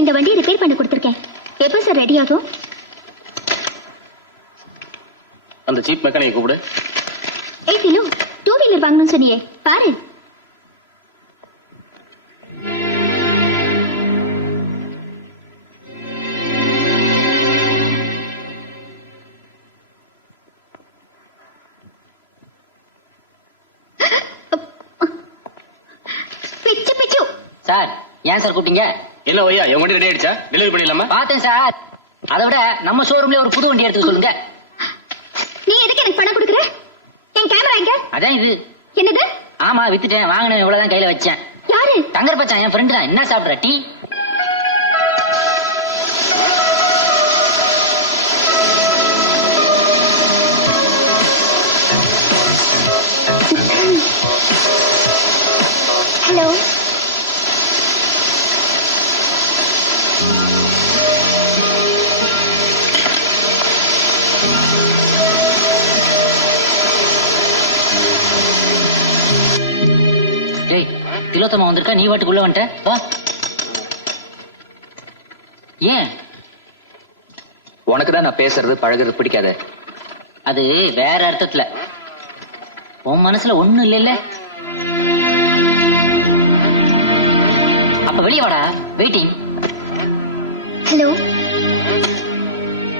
இந்த வண்டியை ரிப்பேர் பண்ண கொடுத்துருக்கேன். எப்போ சார் ரெடி ஆகும்? அந்த சீப் மெக்கானிக் கூப்பிடு. ஏய் திலு டூ வீலர் வாங்கணும்னு சொன்னியே. பாரு. பிச்சு பிச்சு. சார் ஏன் சார் கூப்பிட்டீங்க? என்ன ஐயா என் வண்டி ரெடி ஆயிடுச்சா? டெலிவரி பண்ணிடலாமா? பார்த்தேன் சார். அதை விட நம்ம ஷோரூம்ல ஒரு புது வண்டி எடுத்து சொல்லுங்க. நீ எதுக்கு எனக்கு பணம் கொடுக்குற? என் கேமரா எங்க? அதான் இது. என்னது? ஆமா வித்துட்டேன். வாங்கினேன் இவ்வளவுதான் கையில வச்சேன். யாரு? தங்கர் பச்சான் என் ஃப்ரெண்டு தான். என்ன சாப்பிடுற? டீ? திலோத்தமா வந்திருக்கா? நீ வாட்டுக்குள்ள வந்துட்ட. வா. ஏன்? உனக்கு தான் நான் பேசுறது பழகுறது பிடிக்காது. அது வேற அர்த்தத்துல. உன் மனசுல ஒண்ணும் இல்லைல்ல. அப்ப வெளிய வாடா. Waiting hello.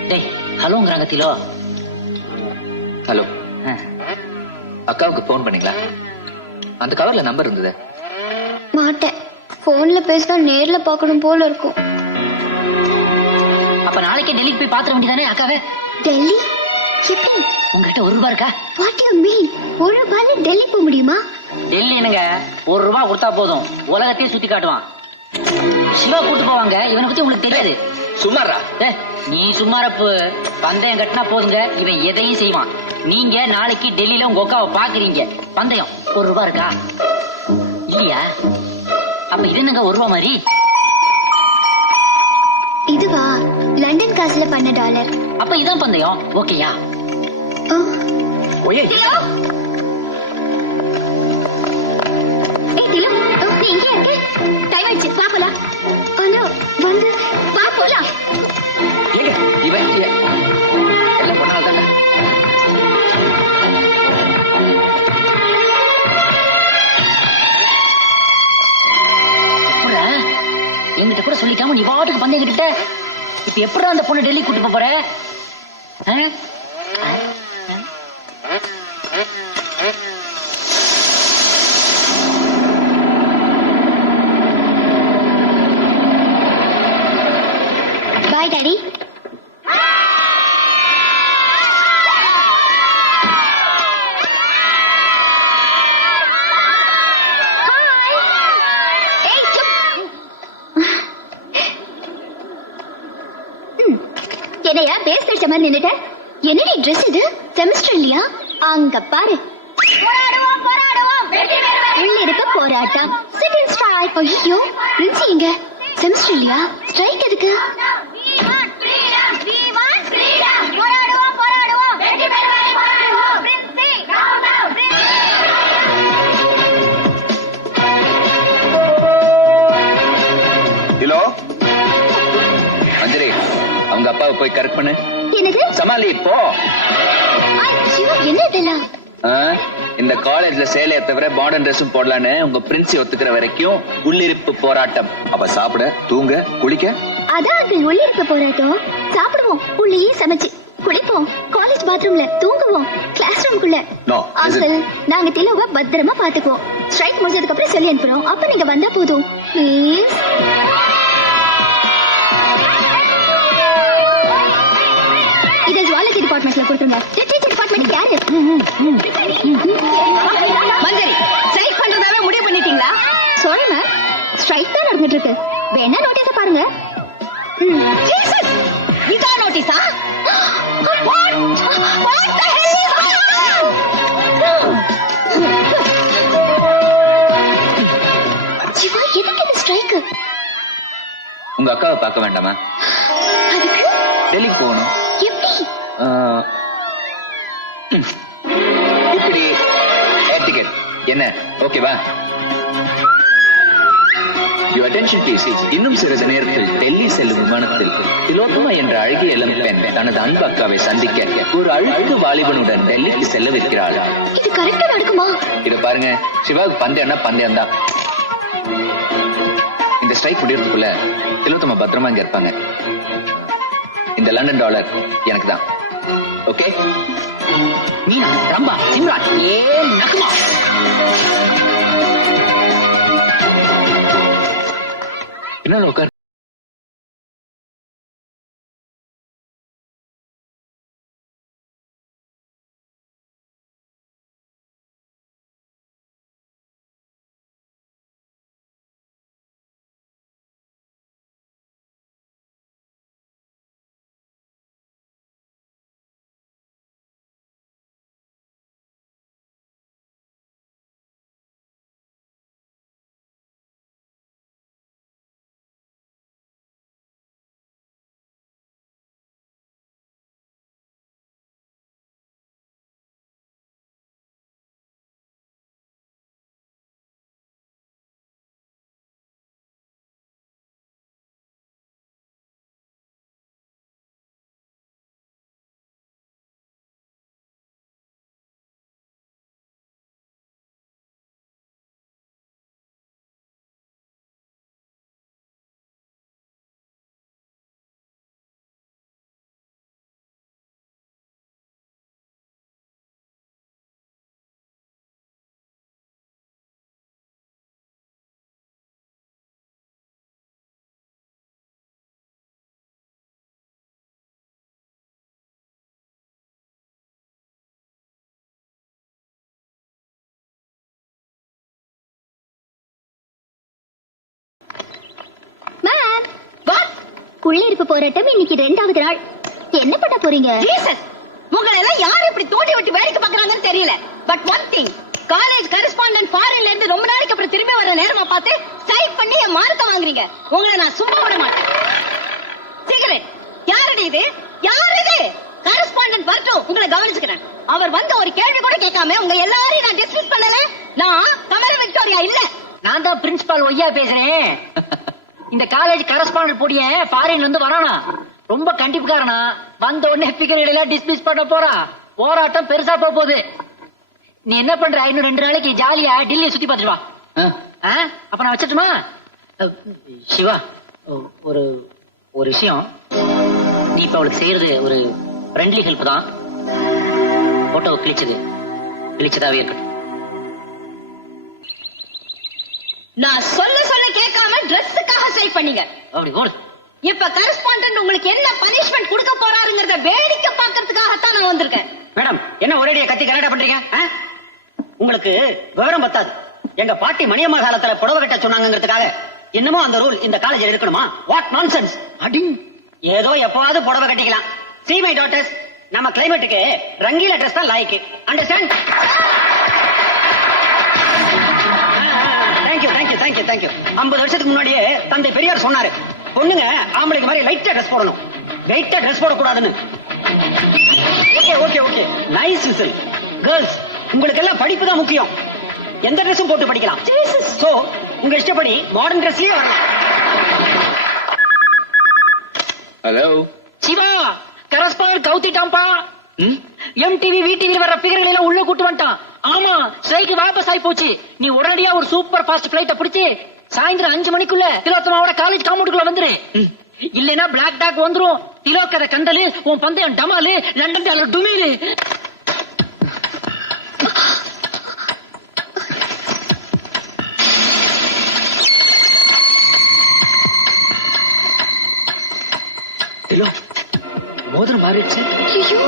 டேய் ஹலோங்கிறாங்க திலோ. ஹலோ. அக்காவுக்கு ஃபோன் பண்ணீங்களா? அந்த கவர்ல நம்பர் இருந்தது. மாட்டேன். போன்ல பேசினா நேர்ல பார்க்கணும் போல இருக்கும். அப்ப நாளைக்கே டெல்லிக்கு போய் பாத்துற வேண்டியதானே அக்காவே? டெல்லி? எப்படி? உங்ககிட்ட ஒரு ரூபா இருக்கா? வாட் யூ மீன் ஒரு ரூபாயில டெல்லி போக முடியுமா? டெல்லி என்னங்க? ஒரு ரூபா கொடுத்தா போதும். உலகத்தையே சுத்தி காட்டுவான். சிவா கூட்டு போவாங்க. இவனை பத்தி உங்களுக்கு தெரியாது. சும்மாரா ஏய், நீ சும்மாரப்பு பந்தயம் கட்டினா போதுங்க. இவன் எதையும் செய்வான். நீங்க நாளைக்கு டெல்லியில உங்க அக்காவை பாக்குறீங்க பந்தயம் ஒரு ரூபா இருக்கா? இல்லையா? அப்ப இது என்னங்க ஒரு ரூபா மாதிரி? இதுவா? லண்டன் காசுல பண்ண டாலர். அப்ப இதான் பந்தயம். ஓகேயா. ஒயே எப்படி எப்படா அந்த பொண்ணு டெல்லி கூட்டு போற ஆ? பாய் டாடி இல்லையா? பேஸ் தெரிச்ச மாதிரி நின்னுட்ட. என்னடி ட்ரெஸ் இது? செமஸ்டர் இல்லையா? அங்க பாரு. உள்ள இருக்க போராட்டம். செகண்ட் ஸ்ட்ரைக் ஐயோ பிரின்சி எங்க செமஸ்டர் இல்லையா? ஸ்ட்ரைக் எதுக்கு? அப்பாவை போய் கரெக்ட் பண்ணு. என்னது? போ. ஐயோ என்ன இதெல்லாம் ஆ, இந்த காலேஜ்ல சேலைய தவிர மாடர்ன் ட்ரெஸ்ஸும் போடலான்னு உங்க பிரின்சி ஒத்துக்கிற வரைக்கும் உள்ளிருப்பு போராட்டம். அப்ப சாப்பிட தூங்க குளிக்க. அதான் அது உள்ளிருக்க போராட்டம். சாப்பிடுவோம் உள்ளேயே சமைச்சு. குளிப்போம் காலேஜ் பாத்ரூம்ல தூங்குவோம் கிளாஸ் ரூம்குள்ள No, அங்கிள் நாங்க திலோவ பத்திரமா பாத்துக்குவோம். ஸ்ட்ரைக் முடிஞ்சதுக்கு அப்புறம் சொல்லி அனுப்புறோம். அப்ப நீங்க வந்தா போதும். ப்ளீஸ் டிபார்ட்மெண்ட்ல கொடுத்துருங்க லிட்ரேச்சர் டிபார்ட்மெண்ட் யாரு? மஞ்சரி ஸ்ட்ரைக் பண்றதாவே முடிவு பண்ணிட்டீங்களா? சாரி மேம் ஸ்ட்ரைக் தான் நடந்துட்டு இருக்கு வேணா நோட்டீஸ பாருங்க. இதான் நோட்டீஸா உங்க அக்காவை பார்க்க வேண்டாமா? டெல்லிக்கு போகணும். இப்படி. என்ன? ஓகேவா யுவர் அட்டென்ஷன் ப்ளீஸ் இன்னும் சிறிது நேரத்தில் டெல்லி செல்லும் விமானத்தில் திலோத்தமா என்ற அழகிய இளம் பெண் தனது அன்பு அக்காவை சந்திக்க ஒரு அழுக்கு வாலிபனுடன் டெல்லிக்கு இது கரெக்டா நடக்குமா? இத பாருங்க. சிவாவுக்கு பந்தயம்னா பந்தயம் தான். இந்த ஸ்ட்ரைக் முடியறதுக்குள்ள திலோத்தமா பத்திரமா இங்க இருப்பாங்க. இந்த லண்டன் டாலர் எனக்கு தான். ஓகே? மீனா ரம்பா சிம்ரான் ஏ நகமா. என்ன உட்கார் குள்ளிருப்பு போராட்டம் இன்னைக்கு ரெண்டாவது நாள். என்ன பண்ண போறீங்க? உங்களை எல்லாம் யார் இப்படி தோண்டி விட்டு வேடிக்கை பார்க்கறாங்கன்னு தெரியல. But one thing college correspondent ஃபாரின்ல இருந்து ரொம்ப நாளைக்கு அப்புறம் திரும்பி வர நேரமா பார்த்து சைட் பண்ணி என் மார்க்க வாங்குறீங்க. உங்களை நான் சும்மா விட மாட்டேன். சிகரெட் யாருடி இது? யார் இது? கரஸ்பாண்டன்ட் வரட்டும் உங்களை கவனிச்சுக்கிறேன். அவர் வந்த ஒரு கேள்வி கூட கேட்காம உங்க எல்லாரையும் நான் டிஸ்மிஸ் பண்ணல. நான் கமல் விக்டோரியா இல்ல. நான் தான் பிரின்சிபால் ஒய்யா பேசுறேன். இந்த காலேஜ் கரஸ்பாண்டன்ட் பொடிய ஃபாரின்ல இருந்து வரானா? ரொம்ப கண்டிப்புக்காரனா? வந்த உடனே பிகர் எல்லாம் டிஸ்மிஸ் பண்ண போறான் போராட்டம் பெருசா போக போகுது. நீ என்ன பண்ற? இன்னும் ரெண்டு நாளைக்கு ஜாலியா டெல்லியை சுத்தி பார்த்துட்டு வா? அப்ப நான் வச்சிட்டுமா சிவா ஒரு ஒரு விஷயம். நீ இப்ப அவளுக்கு செய்யறது ஒரு ஃப்ரெண்ட்லி ஹெல்ப் தான். போட்டோ கிழிச்சது. கிழிச்சதாவே இருக்கட்டும். நான் சொல்ல சைட் பண்ணீங்க. அப்படி போடு. இப்ப கரஸ்பாண்டன்ட் உங்களுக்கு என்ன பனிஷ்மெண்ட் கொடுக்க போறாருங்கறத வேடிக்கை பார்க்கறதுக்காகத்தான் நான் வந்திருக்கேன். மேடம் என்ன ஒரேடியா கத்தி கலாட்டா பண்றீங்க? உங்களுக்கு விவரம் பத்தாது. எங்க பாட்டி மணியம்மா காலத்துல புடவை கட்ட சொன்னாங்கிறதுக்காக என்னமோ அந்த ரூல் இந்த காலேஜில் இருக்கணுமா? வாட் நான்சென்ஸ் அடிங். ஏதோ எப்பவாவது புடவை கட்டிக்கலாம். See my daughters. நம்ம கிளைமேட்டுக்கு ரங்கீல ட்ரெஸ் தான் லாய்க்கு. அண்டர்ஸ்டாண்ட் தேங்க்யூ ஐம்பது வருஷத்துக்கு முன்னாடியே தந்தை பெரியார் சொன்னாரு பொண்ணுங்க ஆம்பளைக்கு மாதிரி லைட்டா ட்ரெஸ் போடணும். வெயிட்டா ட்ரெஸ் போடக்கூடாதுன்னு. Okay okay okay. Nice whistle girls உங்களுக்கு எல்லாம் படிப்பு தான் முக்கியம். எந்த ட்ரெஸ்ஸும் போட்டு படிக்கலாம். சோ உங்க இஷ்டப்படி மாடர்ன் ட்ரெஸ்லயே வரலாம். ஹலோ சிவா கரஸ்பாண்ட் கவுத்திட்டான்பா எம்டிவி விடிவி வர பிகர்கள் எல்லாம் உள்ள கூட்டு வந்துட்டான். ஆமா ஸ்ட்ரைக் வாபஸ் ஆயி போச்சு நீ உடனடியா ஒரு சூப்பர் ஃபாஸ்ட் பிளைட்ட பிடிச்சு சாயந்தரம் அஞ்சு மணிக்குள்ள திலோத்தமாவோட காலேஜ் காம்பவுண்டுக்குள்ள வந்துரு. இல்லனா பிளாக் டாக் வந்துரும். திலோக்கத கண்டலு உன் பந்தயம் டமாலு லண்டன் டாலர் டுமீலு. திலோ மோதிரம் மாறிடுச்சு. ஐயோ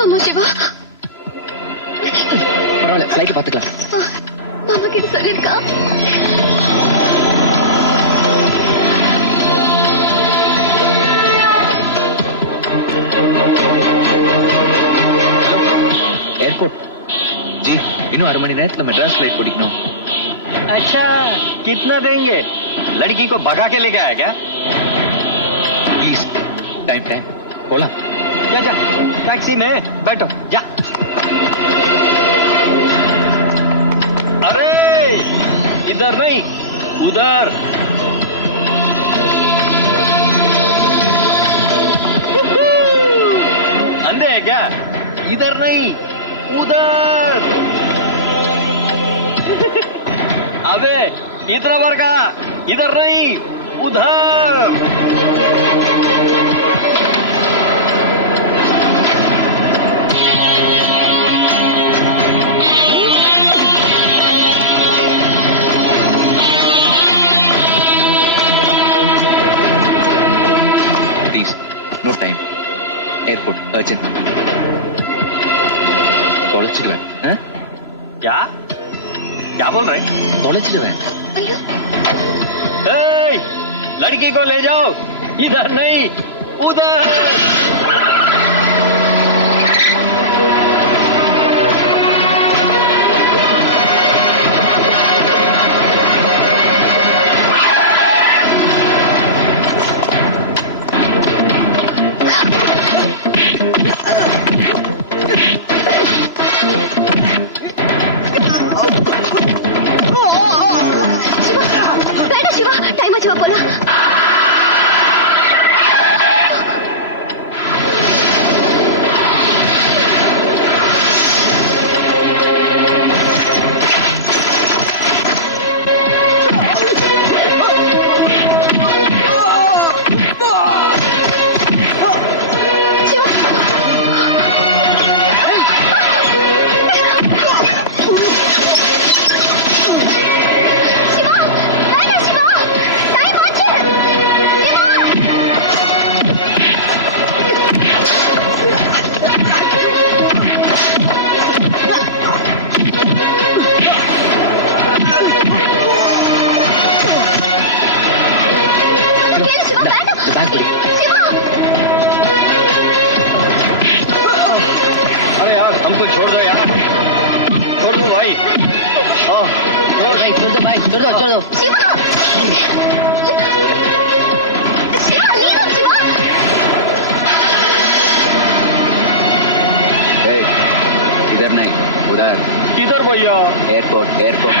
ஆமா சிவா. பரவாயில்ல ஃபிளைட் பாத்துக்கலாம் மாமா கிட்ட சொல்லிருக்கா ஏர்போர்ட் ஜி இன்னும் அரை மணி நேரத்துல மெட்ராஸ் ஃபிளைட் பிடிக்கணும் अच्छा कितना देंगे लड़की को भगा के लेके आया क्या ப்ளீஸ் டைம் டைம் போலாம் जा जा टैक्सी में बैठो जा इधर नहीं, उधर। अंधे है क्या? इधर नहीं, उधर। अबे, इधर वर्गा इधर नहीं, उधर। ஏர்போர்ட் அர்ஜென்ட் தொலைச்சிடுவேன் ஆ? क्या क्या बोल रहे தொலைச்சிடுவேன் ए, लड़की को ले जाओ इधर नहीं उधर cualquier cosa.